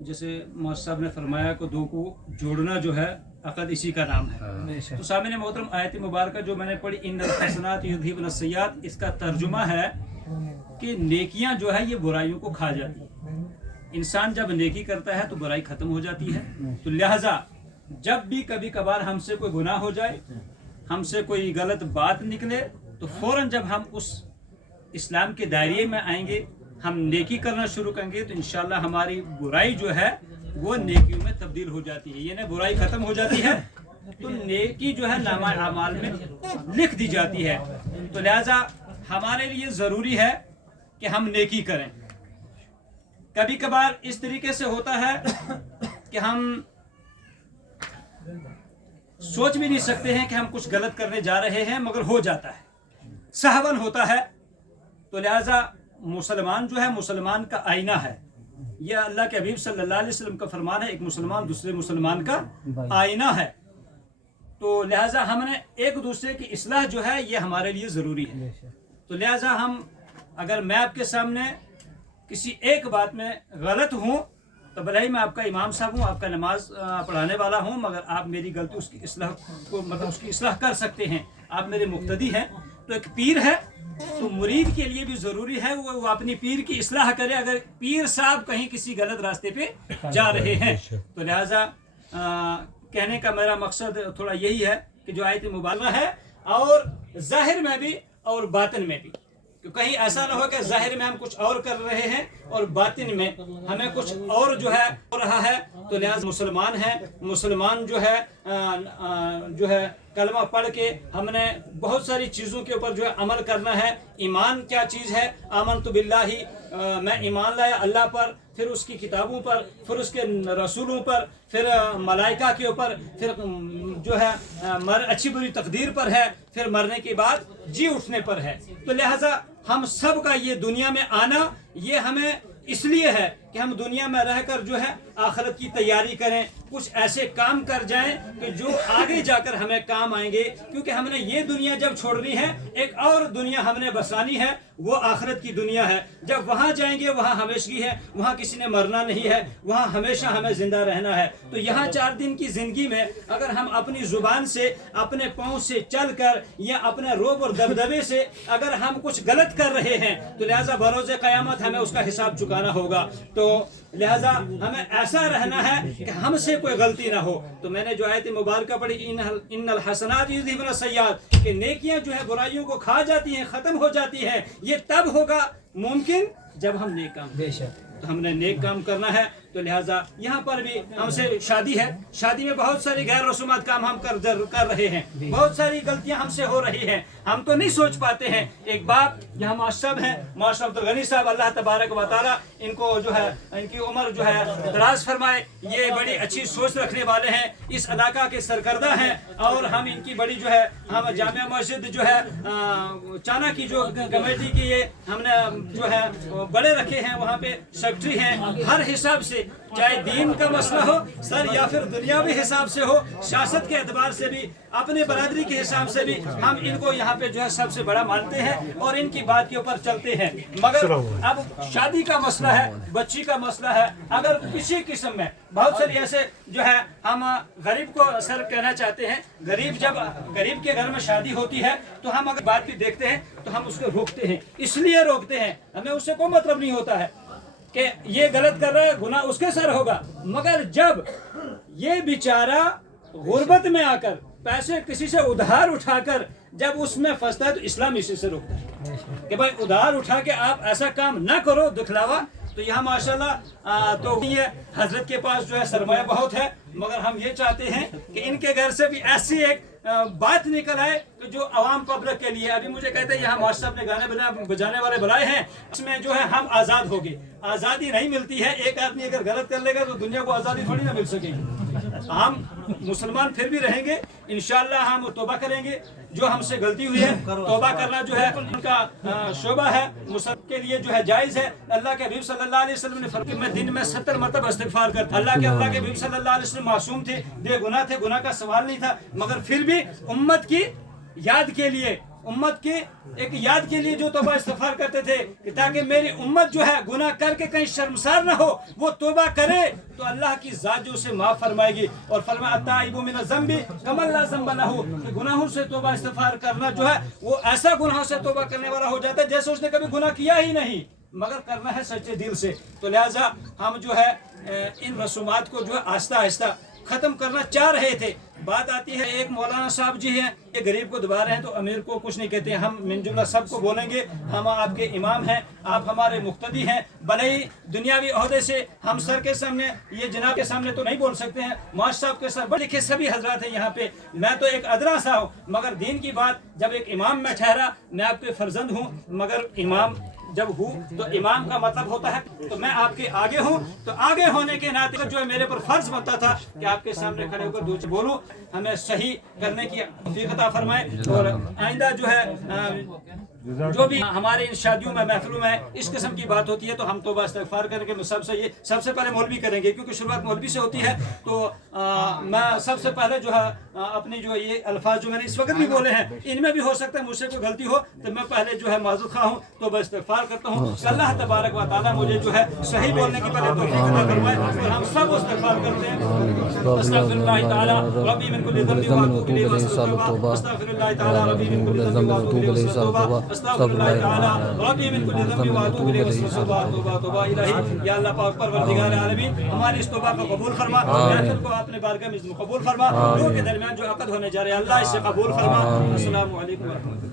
جیسے مولوی صاحب نے فرمایا کہ دو کو جوڑنا جو ہے عقد اسی کا نام ہے. تو سامعین محترم آیت مبارکہ جو میں نے پڑھی ان الحسنات یذہبن السیئات، اس کا ترجمہ ہے کہ نیکیاں جو ہے یہ برائیوں کو کھا جاتی ہیں. انسان جب نیکی کرتا ہے تو برائی ختم ہو جاتی ہے. تو لہٰذا جب بھی کبھی کبھار ہم سے کوئی گناہ ہو جائے، ہم سے کوئی غلط بات نکلے، تو فوراً جب ہم اس اسلام کے دائرے میں آئیں گے، ہم نیکی کرنا شروع کریں گے، تو انشاءاللہ ہماری برائی جو ہے وہ نیکیوں میں تبدیل ہو جاتی ہے. یعنی برائی ختم ہو جاتی ہے تو نیکی جو ہے نامہ اعمال میں لکھ دی جاتی ہے. تو لہٰذا ہمارے لیے ضروری ہے کہ ہم نیکی کریں. کبھی کبھار اس طریقے سے ہوتا ہے کہ ہم سوچ بھی نہیں سکتے ہیں کہ ہم کچھ غلط کرنے جا رہے ہیں، مگر ہو جاتا ہے، سہون ہوتا ہے. تو لہٰذا مسلمان جو ہے مسلمان کا آئینہ ہے. یہ اللہ کے حبیب صلی اللہ علیہ وسلم کا فرمان ہے، ایک مسلمان دوسرے مسلمان کا آئینہ ہے. تو لہٰذا ہم نے ایک دوسرے کی اصلاح جو ہے یہ ہمارے لیے ضروری ہے. تو لہٰذا اگر میں آپ کے سامنے کسی ایک بات میں غلط ہوں تو بھلے ہی میں آپ کا امام صاحب ہوں، آپ کا نماز پڑھانے والا ہوں، مگر آپ میری غلطی اس کی اصلاح کر سکتے ہیں. آپ میرے مقتدی ہیں. تو ایک پیر ہے تو مرید کے لیے بھی ضروری ہے وہ اپنی پیر کی اصلاح کرے اگر پیر صاحب کہیں کسی غلط راستے پہ جا رہے ہیں. تو لہٰذا کہنے کا میرا مقصد تھوڑا یہی ہے کہ جو آیت مبارکہ ہے اور ظاہر میں بھی اور باطن میں بھی، کہ کہیں ایسا نہ ہو کہ ظاہر میں ہم کچھ اور کر رہے ہیں اور باطن میں ہمیں کچھ اور جو ہے ہو رہا ہے. تو لہٰذا مسلمان ہیں، مسلمان جو ہے کلمہ پڑھ کے ہم نے بہت ساری چیزوں کے اوپر جو ہے عمل کرنا ہے. ایمان کیا چیز ہے؟ آمنت باللہ، میں ایمان لایا اللہ پر، پھر اس کی کتابوں پر، پھر اس کے رسولوں پر، پھر ملائکہ کے اوپر، پھر جو ہے اچھی بری تقدیر پر ہے، پھر مرنے کے بعد جی اٹھنے پر ہے. تو لہٰذا ہم سب کا یہ دنیا میں آنا یہ ہمیں اس لیے ہے کہ ہم دنیا میں رہ کر جو ہے آخرت کی تیاری کریں، کچھ ایسے کام کر جائیں کہ جو آگے جا کر ہمیں کام آئیں گے. کیونکہ ہم نے یہ دنیا جب چھوڑنی ہے ایک اور دنیا ہم نے بسانی ہے، وہ آخرت کی دنیا ہے. جب وہاں جائیں گے وہاں ہمیشگی ہے، وہاں کسی نے مرنا نہیں ہے، وہاں ہمیشہ ہمیں زندہ رہنا ہے. تو یہاں 4 دن کی زندگی میں اگر ہم اپنی زبان سے، اپنے پاؤں سے چل کر یا اپنے روب اور دبدبے سے اگر ہم کچھ غلط کر رہے ہیں تو لہٰذا بروز قیامت ہمیں اس کا حساب چکانا ہوگا. تو لہٰذا ہمیں ایسا رہنا ہے کہ ہم سے کوئی غلطی نہ ہو. تو میں نے جو آیت مبارکہ پڑھی ان الحسنات یذہبن السیئات، کہ نیکیاں جو ہے برائیوں کو کھا جاتی ہیں، ختم ہو جاتی ہیں. یہ تب ہوگا ممکن جب ہم نیک کام کریں. تو ہم نے نیک کام کرنا ہے. تو لہٰذا یہاں پر بھی ہم سے شادی ہے، شادی میں بہت ساری غیر رسومات کام ہم کر رہے ہیں، بہت ساری غلطیاں ہم سے ہو رہی ہیں، ہم تو نہیں سوچ پاتے ہیں. ایک بات یہاں معاشرہ ہیں، معاشرہ عبدالغنی صاحب اللہ تبارک و تعالیٰ ان کو جو ہے ان کی عمر جو ہے دراز فرمائے. یہ بڑی اچھی سوچ رکھنے والے ہیں، اس علاقہ کے سرکردہ ہیں، اور ہم ان کی بڑی جو ہے ہم جامع مسجد جو ہے چانا کی جو کمیٹی کی یہ ہم نے جو ہے بڑے رکھے ہیں، وہاں پہ سیکرٹری ہیں. ہر حساب سے چاہے دین کا مسئلہ ہو سر یا پھر دنیاوی حساب سے ہو، سیاست کے اعتبار سے بھی، اپنے برادری کے حساب سے بھی ہم ان کو یہاں پہ جو ہے سب سے بڑا مانتے ہیں اور ان کی بات کے اوپر چلتے ہیں. مگر اب شادی کا مسئلہ ہے، بچی کا مسئلہ ہے، اگر کسی قسم میں بہت ساری ایسے جو ہے ہم غریب کو سر کہنا چاہتے ہیں، غریب کے گھر میں شادی ہوتی ہے تو ہم اگر بات بھی دیکھتے ہیں تو ہم اس کو روکتے ہیں. اس لیے روکتے ہیں، ہمیں اس سے کوئی مطلب نہیں ہوتا ہے کہ یہ غلط کر رہا ہے، گناہ اس کے سر ہوگا. مگر جب یہ بیچارہ غربت میں آ کر پیسے کسی سے ادھار اٹھا کر جب اس میں پھنستا ہے تو اسلام اسی سے روکتا ہے کہ بھائی ادھار اٹھا کے آپ ایسا کام نہ کرو دکھلاوا. تو یہاں ماشاءاللہ تو یہ حضرت کے پاس جو ہے سرمایہ بہت ہے، مگر ہم یہ چاہتے ہیں کہ ان کے گھر سے بھی ایسی ایک بات نکل آئے کہ جو عوام پبلک کے لیے. ابھی مجھے کہتے ہیں یہاں ماشاء اپنے گانے بجانے والے بلائے ہیں، اس میں جو ہے ہم آزاد ہو گئے. آزادی نہیں ملتی ہے. ایک آدمی اگر غلط کر لے گا تو دنیا کو آزادی تھوڑی نہ مل سکے گی. ہم مسلمان پھر بھی رہیں گے انشاءاللہ. ہم توبہ کریں گے، جو ہم سے غلطی ہوئی ہے توبہ کرنا جو ہے ان کا شعبہ ہے، مسلمان کے لیے جو ہے جائز ہے. اللہ کے حبیب صلی اللہ علیہ وسلم نے فرمایا میں دن میں 70 مرتبہ استغفار کرتا. اللہ کے حبیب صلی اللہ علیہ وسلم معصوم تھے، بے گناہ تھے، گناہ کا سوال نہیں تھا، مگر پھر بھی امت کی یاد کے لیے، امت کے ایک یاد کے لیے جو توبہ استغفار کرتے تھے کہ تاکہ میری امت جو ہے گناہ کر کے کہیں شرمسار نہ ہو، وہ توبہ کرے تو اللہ کی ذات جو اسے معاف فرمائے گی. اور فرمایا التائب من الذنب کمن لا ذنب لہ، کہ گناہوں سے توبہ استغفار کرنا جو ہے وہ ایسا گناہوں سے توبہ کرنے والا ہو جاتا ہے جیسے اس نے کبھی گناہ کیا ہی نہیں، مگر کرنا ہے سچے دل سے. تو لہٰذا ہم جو ہے ان رسومات کو جو ہے آہستہ آہستہ ختم کرنا چاہ رہے تھے. بات آتی ہے ایک مولانا صاحب جی ہیں، یہ غریب کو دبا رہے ہیں تو امیر کو کچھ نہیں کہتے. ہم من جملہ سب کو بولیں گے ہم آپ کے امام ہیں، آپ ہمارے مقتدی ہیں. بھلے ہی دنیاوی عہدے سے ہم سر کے سامنے، یہ جناب کے سامنے تو نہیں بول سکتے ہیں، معاذ صاحب کے ساتھ دیکھیے سبھی حضرات ہیں یہاں پہ. میں تو ایک ادنا سا ہوں، مگر دین کی بات جب ایک امام میں ٹھہرا، میں آپ کے فرزند ہوں، مگر امام جب ہوں تو امام کا مطلب ہوتا ہے تو میں آپ کے آگے ہوں. تو آگے ہونے کے ناطے جو ہے میرے پر فرض بنتا تھا کہ آپ کے سامنے کھڑے ہو کر دوسرے بولوں. ہمیں صحیح کرنے کی توفیق عطا فرمائے. اور آئندہ جو ہے جو بھی ہمارے ان شادیوں میں محفلوں میں اس قسم کی بات ہوتی ہے تو ہم توبہ استغفار کریں گے. سب سے پہلے مولوی کریں گے کیونکہ شروعات مولوی سے ہوتی ہے. تو میں سب سے پہلے جو ہے اپنی جو یہ الفاظ جو میں نے اس وقت بھی بولے ہیں ان میں بھی ہو سکتا ہے مجھ سے کوئی غلطی ہو تو میں پہلے جو ہے معذرت خواہ ہوں، توبہ استغفار کرتا ہوں کہ اللہ تبارک و تعالیٰ مجھے جو ہے صحیح بولنے کی پہلے توفیق عطا فرمائے. اور ہم سب استغفار کرتے ہیں. استغفر اللہ تعالی ربی من کل ذنب واتوب الیہ استغفر اللہ تعالی ربی من کل ذنب واتوب الیہ استغفر اللہ تعالی ربی من کل ذنب واتوب الیہ توبہ الہی. یا اللہ پاک پروردگار عالمین ہماری اس توبہ کو قبول فرما، محفل کو اپنے بارگاہ میں قبول فرما. لوگوں کے درمیان جو عقد ہونے جا رہے ہیں اللہ اسے قبول فرما. السلام علیکم ورحمۃ اللہ.